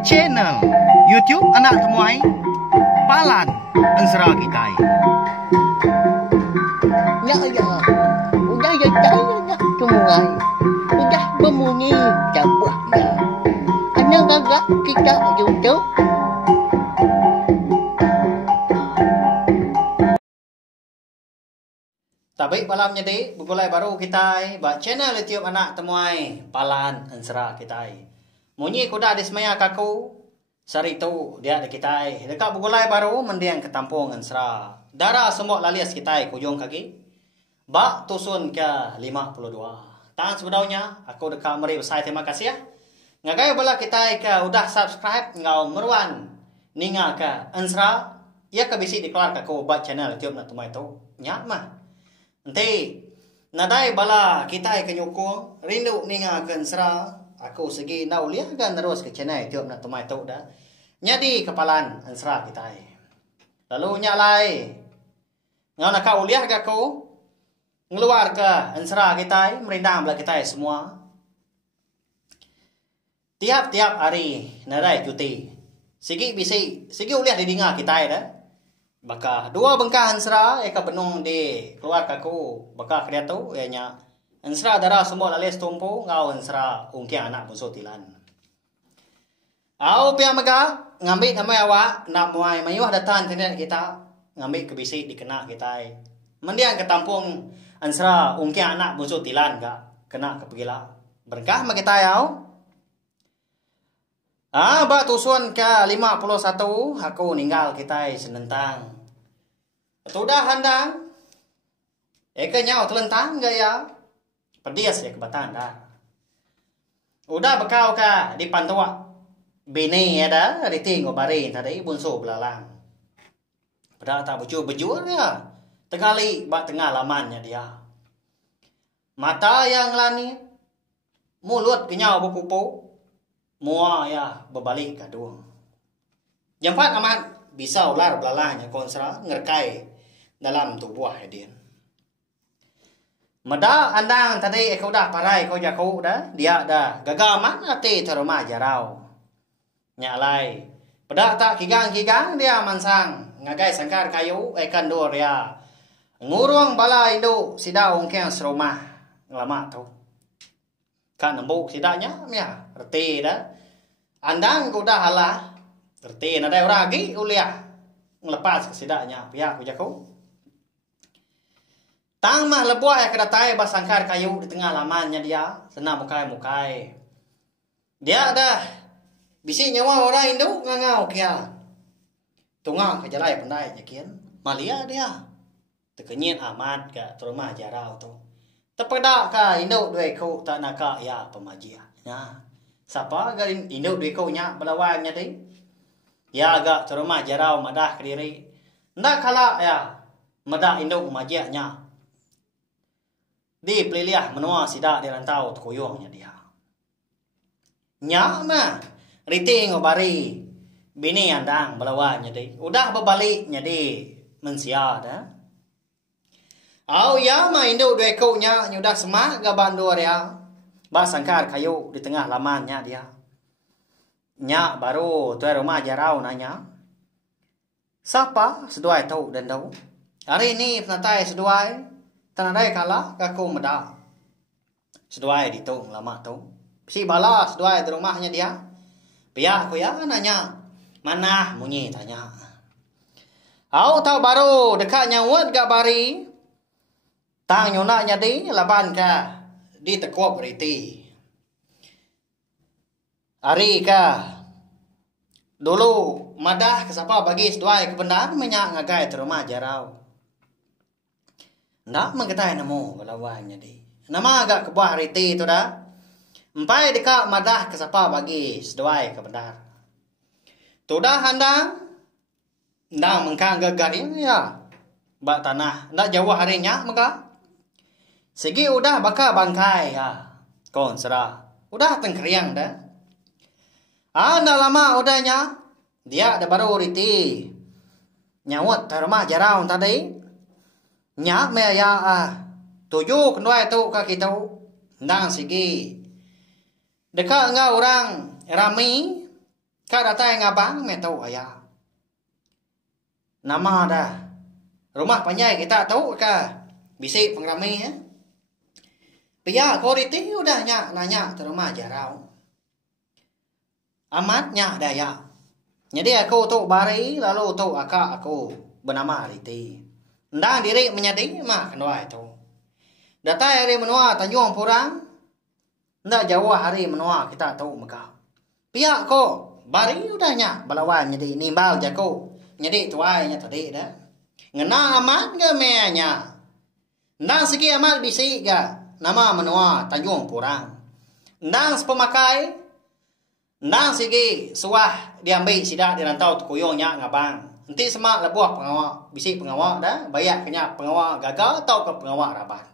Channel YouTube anak temuai Palan Ensera Kitai. Ya ya, udah ya dah temuai, udah berbunyi cabutnya. Anak gagak kita YouTube. Tapi malamnya deh, mulai baru kita buat channel YouTube anak temuai Palan Ensera Kitai. Munyi kuda di semaya kaku, sari tu dia di kita. Dekat mulai baru mendiang ke tampung Ensera. Darah semua lalias kita kujung kaki. Bak tusun ke 52. Tangan sebelumnya aku dekat meri besar terima kasih ya. Ngagai bola kita ke udah subscribe ngau meruan ninga ke Ensera. Ya ke bisi dikeluar aku buat channel YouTube nak temuai tu. Nyak mah. Nanti nadai bala kita ke nyukung rindu ninga ke Ensera. Aku segi nau lihat kan terus ke channel YouTube nak temai tu dah. Nyadi kepalan Ensera kita. Lalu nyalai. Ngau nak kau lihat ke aku ngeluar ke Ensera kita merindang bala kita semua. Tiap-tiap hari nadai cuti. Segi bisi, segi uliah di dinga kita dah. Baka dua bengkah Ensera eka benung di keluar kaku baka kerja tu ianya Ensera darah semua lales tumpu ngau Ensera ungkian anak musuh tilan. Au pia mega ngambil nama awak nak muai mayuh datang tenan kita ngambil ke bisi dikena kita. Mendiang ke tampung Ensera ungkian anak musuh tilan gak kena ke pegila. Berkah ma kita yau. Ba tusun ke 51 aku ninggal kita senentang. Sudah handang. Eka nyau telentang gaya. Pedias ya kebatan dah. Udah bekau ka di pantua. Bini ada di tinggal bari tadi bunso belalang. Pada tak baju dia. Tegali bak tengah lamannya dia. Mata yang langit. Mulut kenyau berkupu. Mua ya berbalik kadung. Jempat amat bisa ular belalangnya konsra ngerkai dalam tubuh dia. Meda andang tadi aku dah parai kau jaku dah dia dah gagal mana ti teruma jarau. Nyalai. Pada tak kigang dia mansang ngagai sangkar kayu ikan dor ya. Ngurung bala Indo sida ungkeng serumah lama tu. Kan nembuk sidanya ya reti dah. Andang ku dah halah. Reti nadai ragi uliah. Ngelepas kesidaknya pihak ku jaku. Tang mah lebuah ya kedatai basangkar kayu di tengah lamannya dia. Senang mukai. Dia dah bisi nyawa orang Indo ngangau kia. Tunggang ke jalai pandai nyakian. Malia dia. Tekenyit amat ke terumah jarau tu. Tepedak ka Indo dua ku tak nak ya pemajia. Nah. Siapa garin Indo dua ku nya belawangnya deh. Ya agak terumah jarau madah ke diri. Ndak kala ya madah Indo pemajia nya. Di peliliah menua sidak di rantau tukuyungnya dia. Nya mah riting obari bini andang belawangnya deh. Udah berbaliknya deh mensia dah. Au ya ma Indo dua ku nya nyudah semak gaban dua dia. Ba sangkar kayu di tengah lamannya dia. Nya baru tuai rumah jarau nanya. Siapa seduai tahu dan tahu? Hari ini penatai seduai. Tanadai kala kaku meda. Seduai di tu lama tu. Si bala seduai di rumahnya dia. Pihak ku ya nanya. Mana munyi tanya. Au tahu baru dekatnya wad gak bari. Tang nyunaknya di laban ka di tekuap riti. Ari ka dulu madah ke siapa bagi seduai kebenar menyak ngagai terumah jarau. Ndak menggetai namo belawangnya di. Nama agak kebuah riti tu dah. Empai dekat madah ke siapa bagi seduai kebenar. Tu dah handang. Ndak mengkang gagarin ya. Bak tanah ndak jauh harinya maka. Segi udah baka bangkai ya. Kon serah. Udah tengkeriang dah. Ndak lama udahnya. Dia ada baru riti. Nyawat terumah jarau tadi. Nya me ya ตุยุกันด้วยตุกะกิตุนางสิกี Dekat ngau orang rami ka datai ngabang me tahu ayah. Nama dah. Rumah panjai kita tahu ka. Bisik pengrami ya. Pia koriti udah nanya ke rumah jarau. Amatnya dah ya. Jadi aku tu bari lalu tu akak aku bernama Riti. Ndang diri menyadi mak kenwai tu. Datai hari menua Tanjung Purang. Ndak jauh hari menua kita tahu mekah. Pihak ko bari udahnya balawan jadi nimbal jako. Jadi tuainya tadi dah. Ngena amat ke meanya. Ndang segi amat bisi ga nama menua Tanjung Purang. Ndang sepemakai. Ndang segi suah diambil sidak dirantau tukuyongnya ngabang. Nanti semak lebuah pengawak. Bisi pengawak dah. Bayak kena pengawak gagal atau ke pengawak rabat.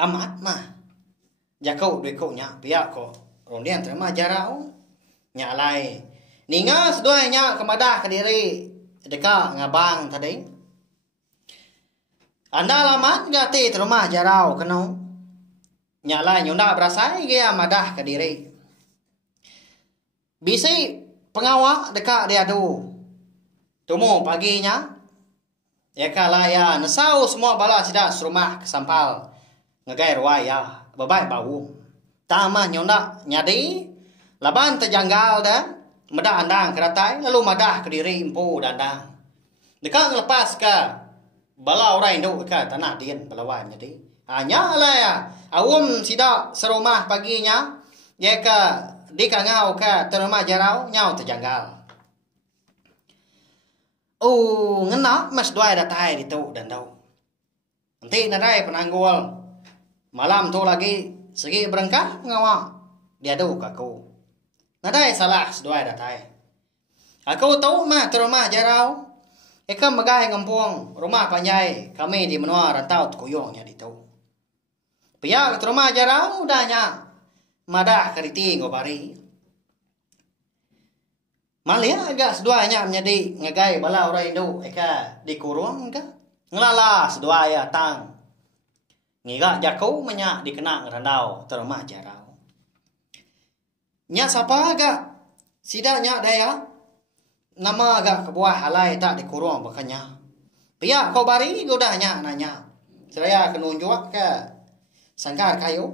Amat mah. Jakau duit kau nya pihak ko. Rondian terima jarau. Nya lai. Ninga sedoi nya kemadah ke diri. Dekat ngabang tadi. Anda lamat gati terima jarau kenau. Nya lai nyunda berasai gaya madah ke diri. Bisi pengawak dekat dia tu. Tumu paginya. Ya kalaya nesau semua bala sidak serumah kesampal. Ngegai ruaya. Babai bau. Tamah nyondak nyadi. Laban terjanggal dah. Medah andang keratai. Lalu madah ke diri impu dandang. Dekat ngelepas ke. Bala orang induk ke tanah dian balawan jadi. Hanya lah ya. Awum sidak serumah paginya. Ya ke. Di kangau ke terumah jarau. Nyau terjanggal. Oh ngenak mas duai datai di tu dan tau. Nanti nadai penanggul. Malam tu lagi segi berengkah ngawak dia tu aku. Nadai salah seduai datai. Aku tahu mah terumah jarau. Eka megai ngempung rumah panjai kami di menua rantau tukuyongnya di tu. Pihak terumah jarau udahnya madah keriti ngobari. Malia agak seduanya menjadi ngegai bala orang Indo eka dikurung ke ngelala seduaya tang. Ngiga jakau menyak dikenang randau terumah jarau. Nya siapa agak sidaknya daya nama agak kebuah halai tak dikurung bakanya. Pihak kau bari godanya nanya. Saya kenunjuk ke sangkar kayu.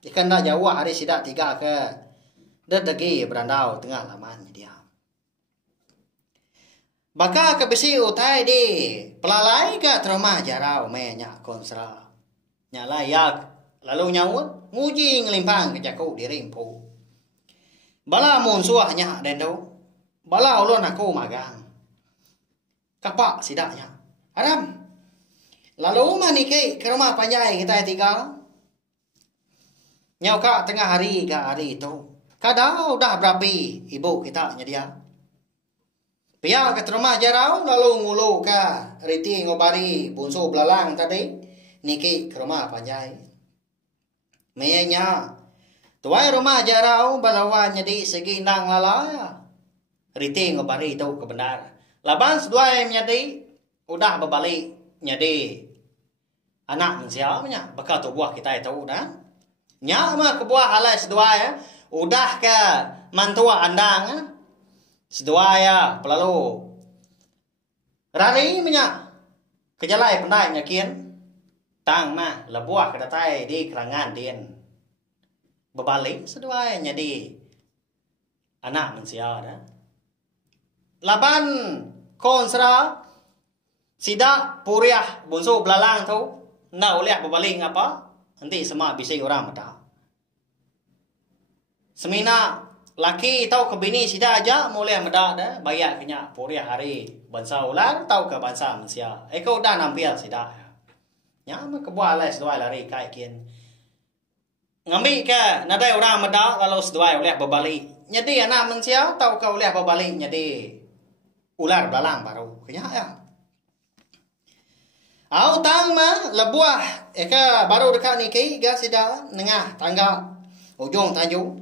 Ikan dah jauh hari sidak tiga ke dedegi berandau tengah laman dia. Baka ke besi utai di pelalai ke terumah jarau menya konsra. Nyala yak lalu nyawut nguji ngelimpang ke jakau diri impu. Bala mun suahnya dendo. Bala ulun aku magang. Kapak sidaknya. Aram. Lalu manike ke rumah panjai kita tiga. Nyau ka tengah hari ke hari itu. Kadang udah berapi ibu kita nyedia. Pihak ke rumah jarau lalu ngulu ke riti ngobari bunsu belalang tadi. Niki ke rumah panjai. Meyanya. Tuai rumah jarau balawan jadi segi nang lalaya. Riti ngobari itu kebenar. Laban seduai menjadi. Udah berbalik. Jadi. Anak siapanya. Bakal tu buah kita itu dah. Nya mah kebuah halai seduai. Udah ke mantua andang. Seduai pelalu. Rari menyak. Kejalai pendai nyakin. Tang mah lebuah kedatai di kerangan dien. Berbalik seduai jadi anak manusia dah. Laban konsra sidak puriah bunsu belalang tu. Ndak oleh berbalik ngapa? Nanti semua bising orang mata. Semina laki tau ke bini sidak aja mulai medak dah. Bayar kena puriah hari bangsa ular tau ke bangsa manusia. Eko dah nampil sidak. Nya mah kebuah lah seduai lari kai kian. Ngambil ke nadai orang medak lalu seduai oleh berbalik. Jadi anak manusia tau ke oleh berbalik jadi ular belalang baru. Kenya ya. Au tang mah lebuah eka baru dekat niki ga sida nengah tangga ujung Tanjung.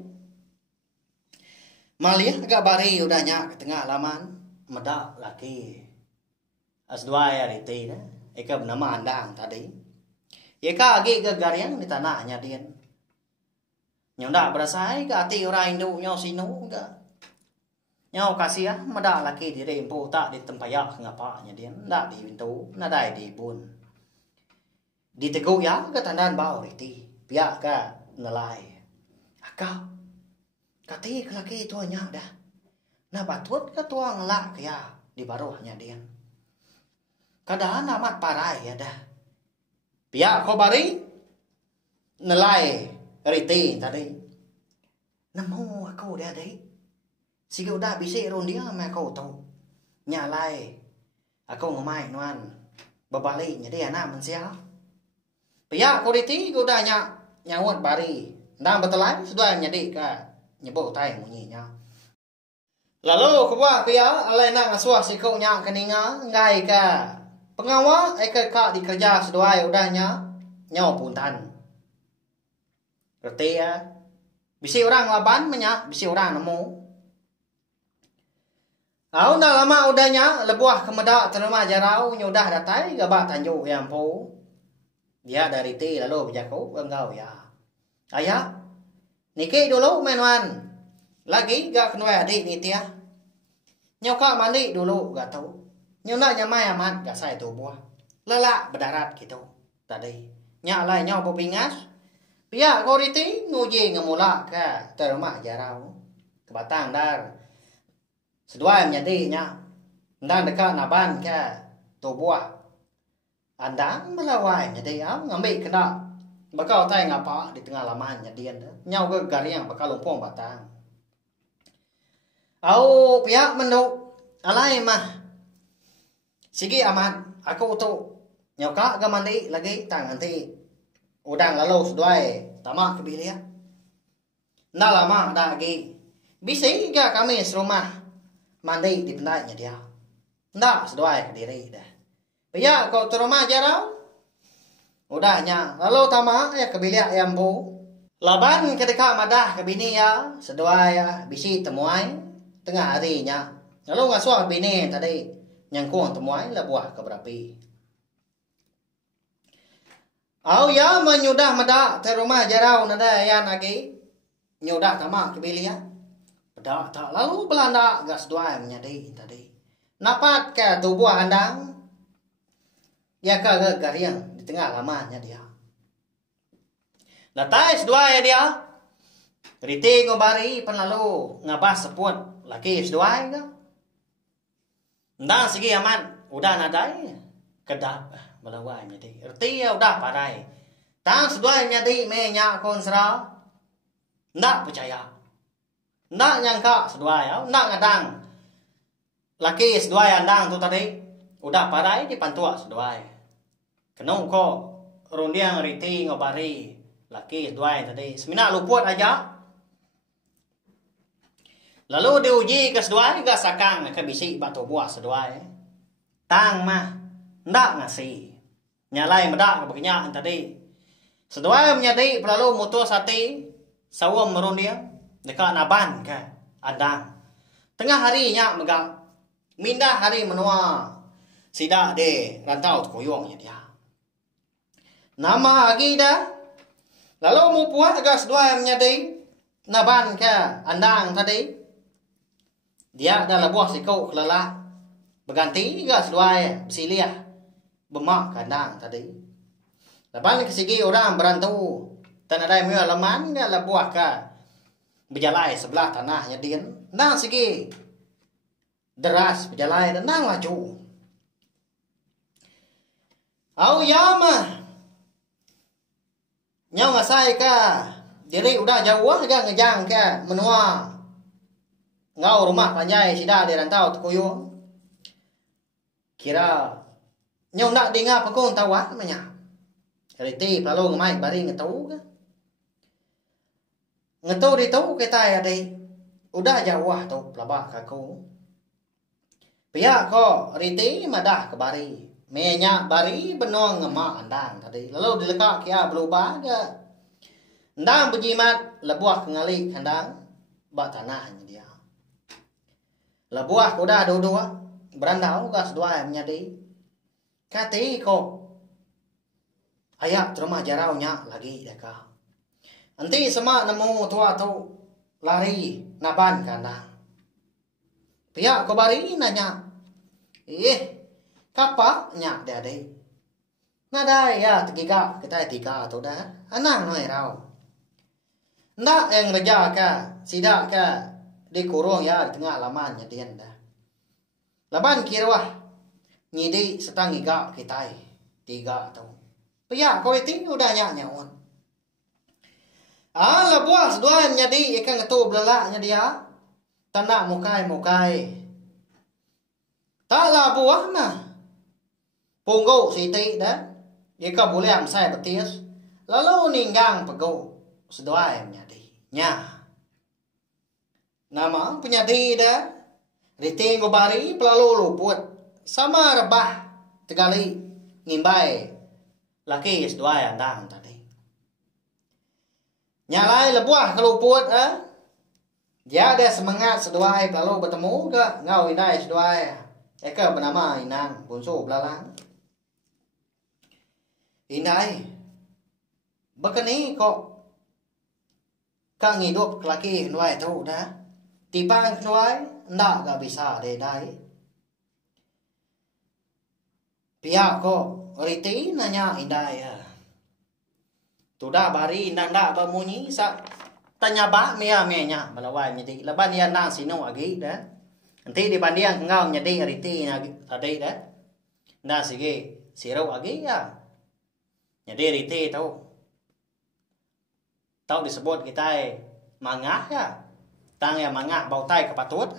Malia agak bari udahnya ke tengah laman medak laki. Asduai riti dah. Eka bernama andang tadi. Eka agi ke garian di tanahnya dia. Nyo ndak berasai ke hati orang Indo nyo sinu ke. Nyo kasih mada laki di rempo tak di tempayak ngapa nya dia ndak di pintu nadai di bun. Di teguk ya ke tandan bau riti. Pihak ke nelai. Akau kati ke laki tuanya dah. Nah batut ke tua ngelak ke ya di baruhnya dia. Kadang amat parai ya dah. Pihak kau bari nelai riti tadi. Nemu aku dia deh. Sige udah bisik ron dia me kau tahu. Nyalai. Aku ngomai nuan. Bebaliknya dia nak mensia. Pihak kau riti kau dah nyawat bari. Ndang betelai sudah nyedi ka nyebut tai munyinya. Lalu kubuat pihak alai nak ngasuah si kau nyak keninga ngai ka. Pengawa ka dikerja seduai udahnya nyaw puntan. Reti ya. Bisi orang laban menyak, bisi orang nemu. Dah lama udahnya lebuah kemedak terima jarau nyudah datai gabak tanjuk yang po. Dia dari ti lalu berjaku engkau ya. Ayah, niki dulu menuan. Lagi gak kenal adik ni tia. Nyokak mandi dulu gak tahu. Nyona nyamai amat gak sai tu buah. Lelak berdarat gitu tadi. Nyak lai nyaw popingas. Pihak koriti nguji ngemula ke terima jarau. Kebatang dar. Sedua menjadi nya. Ndang dekat naban ke tu buah. Andang melawai jadi ngambil kena. Bakal tay ngapa di tengah laman jadi nyaw ke gariang bakal lumpung batang. Au pihak menduk alai mah. Sige aman aku tu nyoka ke mandi lagi tang nanti udang lalu seduai tamak ke bilia. Ndak lama dah lagi. Bisa ke kami serumah mandi di pendaknya dia. Ndak seduai ke diri dah. Pihak kau terumah jarau. Udahnya lalu tamak ya ke bilia yang bu. Laban ketika madah ke bini ya seduai ya bisi temuai tengah harinya. Lalu ngasuh bini tadi nyangkung temuai lah buah keberapi. Au ya menyudah medak terumah jarau nada yan lagi. Nyudah tamak ke bilia. Pedak tak lalu Belanda gas dua menyadi tadi. Napat ke tubuh andang. Ya ke gariang di tengah lamanya dia. Latai sedua ya dia. Riti ngobari penlalu ngabas seput laki sedua ya. Ndang segi aman udah nadai kedap melawai nyadi. Riti ya udah parai. Tang sedua nyadi me nyak konsra. Ndak percaya. Ndak nyangka sedua ya, ndak ngadang. Laki sedua yang andang tu tadi udah parai di pantua sedua. Kenong ko rundiang riti ngobari laki sedua tadi. Semina luput aja. Lalu diuji ke sedua juga sakang ke bisi batu buah sedua. Tang mah ndak ngasih. Nyalai medak begenya tadi. Sedua menyadi perlu mutus hati sawam merundiang dekat naban ke andang. Tengah harinya megang mindah hari menua sidak de rantau koyongnya dia. Nama lagi dah. Lalu mu puas agak sedua menyadi naban ke andang tadi. Dia dah lebuah sikau kelala. Berganti juga sedua bersilih. Bemak kandang tadi. Lepas ke segi orang berantu. Tanah ada mula leman ke lebuah ke. Berjalai sebelah tanahnya dia. Nang segi. Deras berjalai dan nang laju. Au yama. Nyau ngasai ke. Diri udah jauh ke ngejang ke menua. Ngau rumah panjai sida di rantau tukuyung. Kira nyau nak dengar pekong tawat namanya. Riti lalu ngemai bari ngetau ke. Ngetau di tau kita ya deh. Udah jauh tu pelabak aku. Pihak ko riti madah ke bari. Menyak bari benong ngemak andang tadi. Lalu dilekak kia berubah ke. Andang berjimat lebuah kengali andang. Bak tanahnya dia. Lebuah kuda dua-dua. Berandau gas dua menyadi. Kati ko. Ayak terima jarau nyak lagi deka. Nanti semak nemu tua tu lari naban kandang. Pihak ko bari nanya. Kapa nyak dia deh. Nadai ya tiga kita tiga tu dah. Anang noi rau. Ndak yang raja ka, sidak ka dikurung ya di tengah laman nyadian dah. Laban kira wah. Ngidi setang iga kita tiga tu. Pihak ko itu udah nyak nyawan. Lah buas dua nyadi ikan ngetu belalaknya dia. Tandak mukai. Tak lah buah mah. Punggu siti dah. Ika boleh am saya betis. Lalu ninggang pego. Sedua yang nyadi. Nya. Nama penyadi dah. Riting bari pelalu luput. Sama rebah. Tegali ngimbai. Laki sedua yang dang tadi. Nyalai lebuah keluput dia ada semangat seduai lalu bertemu ke ngau indai seduai. Eka bernama Inang bunso belalang. Indai. Bekeni kok kang hidup laki seduai tu dah. Tipang seduai ndak gak bisa dedai. Pihak kok riti nanya indai Tuda bari nanda bermunyi sa tanya ba mea menya balawai nyedi laban dia nang sino agi dah. Nanti dibanding ngau nyedi riti tadi dah. Nda sige siro agi ya. Nyedi riti tahu. Tahu disebut kita mangah ya. Tang ya mangah bau tai kepatut.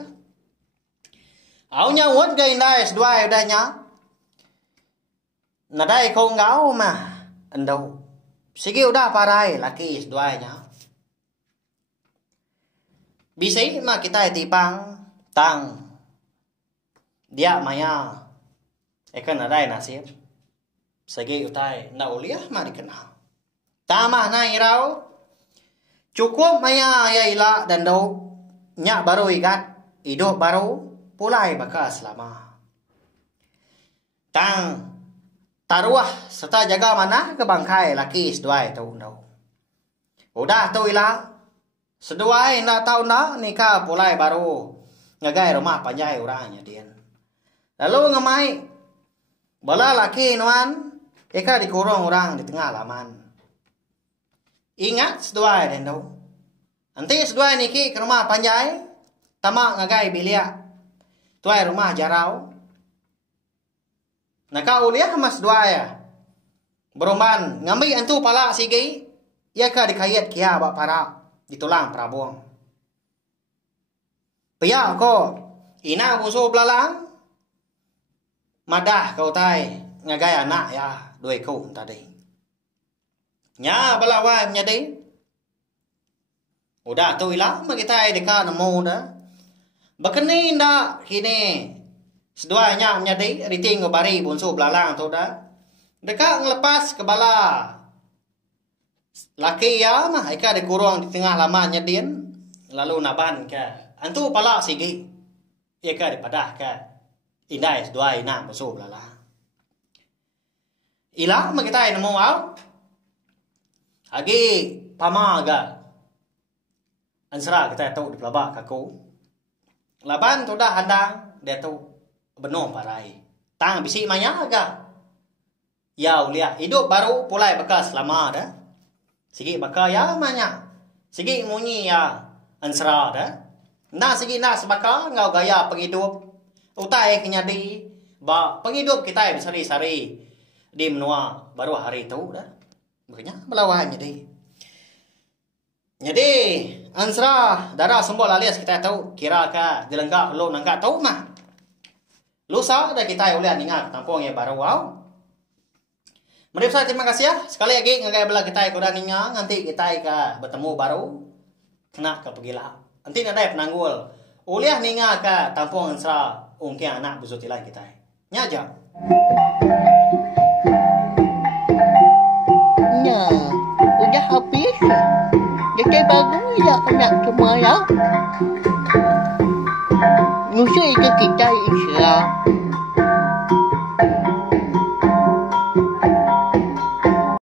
Au nyawut gai ndai sedua udahnya. Nadai kau ngau mah endau. Sige udah parai laki seduanya. Bisa mah kita tipang tang dia maya ekan adai nasib. Sige utai na uliah mah dikenal. Tama na irau cukup maya ya ila dan do nyak baru ikat hidup baru pulai bakas lama. Tang taruah serta jaga mana ke bangkai laki seduai tu no. Udah tu ila seduai nak tahu nak nikah pulai baru ngagai rumah panjai orangnya dia. Lalu ngamai bala laki nuan eka dikurung orang di tengah laman. Ingat seduai dan tu. Nanti seduai niki ke rumah panjai tamak ngagai bilia. Tuai rumah jarau. Naka uliah mas dua ya. Berumban ngambil antu pala sige. Ia ka dikayat kia bak para ditulang prabuang. Pia ko ina buso belalang. Madah kau tai ngagai anak ya dua kau tadi. Nya balawa nyadi. Udah tu ilah kita deka nemu dah. Bakeni ndak kini seduanya menjadi riting bari bunsu belalang tu dah. Dekat ngelepas kebala laki ya mah ika dikurung di tengah lamannya din. Lalu naban ke antu pala sigi. Ika dipadah ke indai sedua ina bunsu belalang. Ilah mah kita nemu au. Agi pamaga. Ansra kita tahu di pelabak kaku. Laban tu dah handang dia tu benom parai. Tang bisi maya aga. Ya ulia hidup baru pulai bekas lama dah. Sigi baka ya manya. Sigi munyi ya ansra dah. Na sigi na sebaka ngau gaya penghidup. Utai kenyadi ba penghidup kita bersari-sari di menua baru hari tu dah. Makanya melawan jadi ansra darah sembol alias kita tahu kira ka dilenggak lo nangka tahu mah. Lusa dah kita oleh ningat tampung ya baru wow. Mari saya terima kasih ya. Sekali lagi ngagai bela kita kuda ninga nanti kita ka bertemu baru kena ke pegila. Nanti ada penanggul. Oleh ninga ka tampung ansra ungke anak busutilah kita. Nyaja. Nah, udah habis. Jadi bagus ya anak semua ya. Nyusul ke kita insya